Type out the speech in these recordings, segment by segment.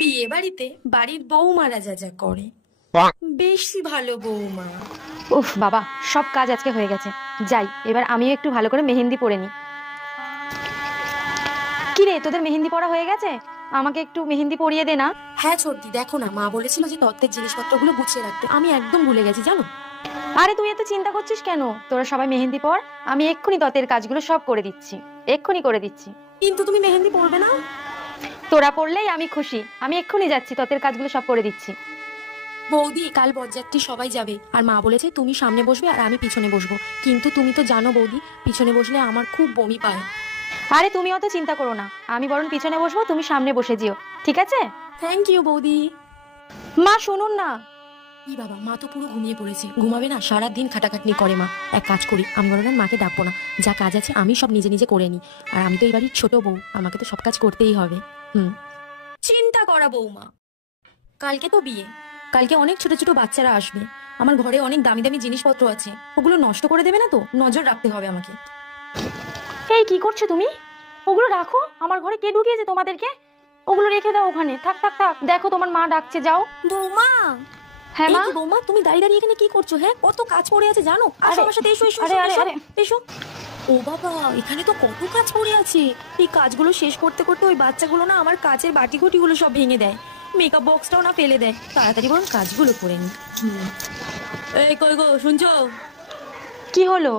বিয়ে বাড়িতে বাড়ির বৌমারা যা যা করে বেশি ভালো বৌমা। উফ বাবা, সব কাজ আজকে হয়ে গেছে। যাই, এবার আমিও একটু ভালো করে মেহেন্দি পরে নি। কি রে, তোদের মেহেন্দি পরা হয়ে গেছে? আমাকে একটু মেহেন্দি পরিয়ে দে না। হ্যাঁ ছোটদি, দেখো না, মা বলেছিল যে তত্ত্বের জিনিসপত্রগুলো গুছিয়ে রাখতে, আমি একদম ভুলে গেছি জানো। আরে তুই এত চিন্তা করছিস কেন? তোরা সবাই মেহেন্দি পর, আমি এক্ষুনি ততের কাজগুলো সব করে দিচ্ছি, এক্ষুনি করে দিচ্ছি। কিন্তু তুমি মেহেন্দি পরবে না? তোরা পড়লেই আমি খুশি, আমি এক্ষুনি যাচ্ছি, ততের কাজগুলো সব করে দিচ্ছি। বৌদি, কাল বরযাত্রী সবাই যাবে, আর মা বলেছে তুমি সামনে বসবে আর আমি পিছনে বসবো। কিন্তু তুমি তো জানো বৌদি, পিছনে বসলে আমার খুব বমি পায়। আরে তুমি অত চিন্তা করো না, আমি বরং পিছনে বসবো, তুমি সামনে বসে যেও, ঠিক আছে? থ্যাংক ইউ বৌদি। মা শুনুন না। কি বাবা, মা তো পুরো ঘুমিয়ে পড়েছে। ঘুমাবে না? সারাদিন খাটাখাটনি করে মা। এক কাজ করি, আমি বরং মাকে ডাকবো না, যা কাজ আছে আমি সব নিজে নিজে করে নিই। আর আমি তো এই বাড়ির ছোট বউ, আমাকে তো সব কাজ করতেই হবে। চিন্তা করা বৌমা, কালকে তো বিয়ে, কালকে অনেক ছোট ছোট বাচ্চারা আসবে। আমার ঘরে অনেক দামি দামি জিনিসপত্র আছে, ওগুলো নষ্ট করে দেবে না তো? নজর রাখতে হবে আমাকে। এই কি করছো তুমি? ওগুলো রাখো, আমার ঘরে কে ঢুকিয়েছে তোমাদেরকে? ওগুলো রেখে দাও ওখানে, থাক থাক থাক। দেখো তোমার মা ডাকছে, যাও। বৌমা। হ্যাঁ মা। বৌমা, তুমি দাঁড়িয়ে দাঁড়িয়ে এখানে কি করছো? হ্যাঁ, কত কাজ পড়ে আছে জানো। আসো আমার সাথে, এসো এসো এসো। ও বাবা, এখানে তো কত কাজ পড়ে আছে। এই কাজগুলো শেষ করতে করতে ওই বাচ্চাগুলো না আমার কাচের বাটি গুলো সব ভেঙে দেয়, মেকআপ বক্সটাও না ফেলে দেয়। তাড়াতাড়ি বরং কাজগুলো করে নি। এই কই গো, শুনছো? কি হলো?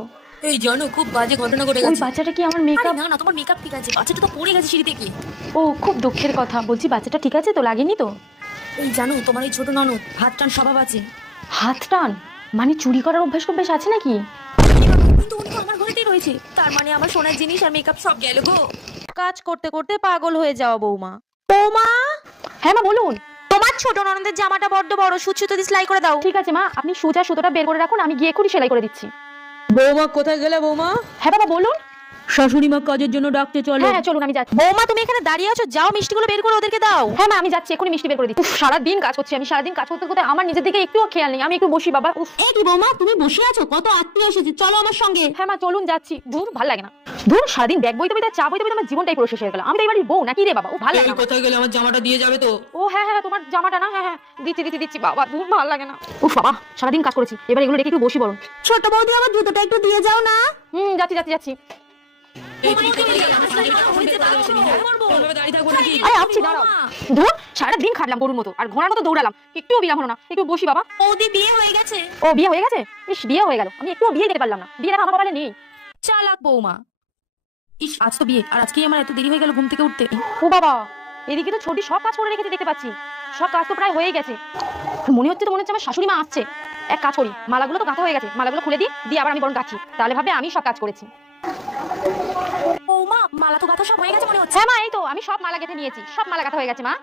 এই জানো, খুব বাজে ঘটনা ঘটে গেছে। ওই বাচ্চাটা কি আমার মেকআপ? না না, তোমার মেকআপ ঠিক আছে, বাচ্চাটা তো পড়ে গেছে সিঁড়ি থেকে। ও, খুব দুঃখের কথা। বলছি বাচ্চাটা ঠিক আছে তো, লাগেনি তো? এই জানো, তোমার এই ছোট ননদ হাত টান স্বভাব আছে। হাত টান মানে চুরি করার অভ্যাস আছে নাকি? কিন্তু উনি তো আমার ঘরেতেই রয়েছে, তার মানে আমার সোনার জিনিস আর মেকআপ সব গেল গো। কাজ করতে করতে পাগল হয়ে যাও বৌমা। বৌমা। হ্যাঁ মা বলুন। তোমার ছোট ননদের জামাটা বড্ড বড়, সুতো দিয়ে সেলাই করে দাও। ঠিক আছে মা, আপনি সুজা সুতোটা বের করে রাখুন, আমি গিয়ে এক্ষুনি সেলাই করে দিচ্ছি। বৌমা কোথায় গেলে বৌমা? হ্যাঁ বাবা বলুন। শাশুড়ি মা কাজের জন্য ডাকতে চলো। হ্যাঁ চলুন, আমি যাচ্ছি। বৌমা তুমি এখানে দাঁড়িয়ে আছো, যাও মিষ্টিগুলো বের করে ওদেরকে দাও। হ্যাঁ মা, আমি যাচ্ছি, এক্ষুনি মিষ্টি বের করে দিচ্ছি। সারাদিন কাজ করছি আমি, সারাদিন কাজ করতে করতে আমার নিজের দিকে একটুও খেয়াল নেই। আমি একটু বসি বাবা। এই কি বৌমা, তুমি বসে আছো? কত আত্মীয় এসেছে, চলো আমার সঙ্গে। হ্যাঁ মা চলুন, যাচ্ছি। ধুর, ভালো লাগে না। ধুর, সারাদিন ব্যাগ বইতে বইতে চা বইতে বইতে আমার জীবনটাই পুরো শেষ হয়ে গেল। আমি তো এবারে বউ নাকি রে বাবা? ও ভালো লাগে না। কোথায় গেলে? আমার জামাটা দিয়ে যাবে তো? ও হ্যাঁ হ্যাঁ, তোমার জামাটা না? হ্যাঁ হ্যাঁ, দিচ্ছি বাবা। ধুর, ভালো লাগে না। উফ বাবা, সারাদিন কাজ করেছি, এবার এগুলো রেখে একটু বসি বরং। ছোট বৌদি, আমার জুতোটা একটু দিয়ে যাও না। যাচ্ছি। আরে আপনি দাঁড়াও। ধুর, সারাদিন খাটলাম গরুর মতো, আর ঘোড়ার মতো দৌড়ালাম, একটুও বিরাম হলো না। একটু বসি বাবা। বৌদি বিয়ে হয়ে গেছে। ও বিয়ে হয়ে গেছে? ইস, বিয়ে হয়ে গেল, আমি একটুও বিয়ে যেতে পারলাম না। বিয়ে আমার কপালে নেই। চালাক বৌমা। ইস, আজ তো বিয়ে, আর আজকেই আমার এত দেরি হয়ে গেল ঘুম থেকে উঠতে। ও বাবা, এদিকে তো ছোটি সব কাজ করে রেখেছে, দেখতে পাচ্ছি। সব কাজ তো প্রায় হয়ে গেছে। মনে হচ্ছে আমার শাশুড়ি মা আসছে। এক কাজ করি, মালাগুলো তো গাঁথা হয়ে গেছে, মালাগুলো খুলে দিয়ে আবার আমি বরং গাঁথি, তাহলে ভাবে আমি সব কাজ করেছি। বৌমা, মালা তো গাঁথা সব হয়ে গেছে মনে হচ্ছে। হ্যাঁ মা, এই তো আমি সব মালা গেঁথে নিয়েছি, সব মালা গাঁথা হয়ে গেছে মা।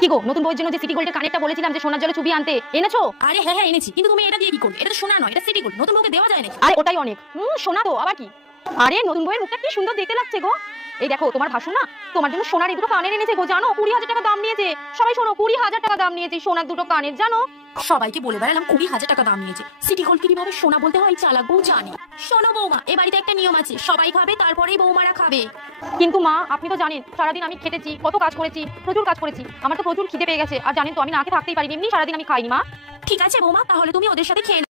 কি গো, নতুন বউয়ের জন্য যে সিটি গোল্ডের কানেরটা বলেছিলাম যে সোনার জলে চুবিয়ে আনতে, এনেছো? আরে হ্যাঁ হ্যাঁ এনেছি, কিন্তু তুমি এটা দিয়ে কি করবে? এটা তো সোনা নয়, এটা সিটি গোল্ড, নতুন বউকে দেওয়া যায় নাকি? আরে ওটাই অনেক। সোনা তো আবার কি? আরে নতুন বউয়ের মুখটা কি সুন্দর দেখতে লাগছে গো। এই দেখো, তোমার ভাসুর না তোমার জন্য সোনার এই দুটো কানের এনেছে গো, জানো? 20,000 টাকা দাম নিয়েছে। সবাই শোনো, 20,000 টাকা দাম নিয়েছে সোনার দুটো কানের, জানো? সবাইকে বলে বেড়ালাম 20,000 টাকা দাম নিয়েছে। সিটি গোল্ড কিভাবে সোনা বলতে হয় চালাক বউ জানি। শোনো বৌমা, এ বাড়িতে একটা নিয়ম আছে, সবাই খাবে তারপরেই বৌমারা খাবে। কিন্তু মা, আপনি তো জানেন সারাদিন আমি খেটেছি, কত কাজ করেছি, প্রচুর কাজ করেছি। আমার তো প্রচুর খিদে পেয়ে গেছে, আর জানেন তো আমি না খেয়ে থাকতেই পারিনি, এমনি সারাদিন আমি খাইনি মা। ঠিক আছে বৌমা, তাহলে তুমি ওদের সাথে খেয়ে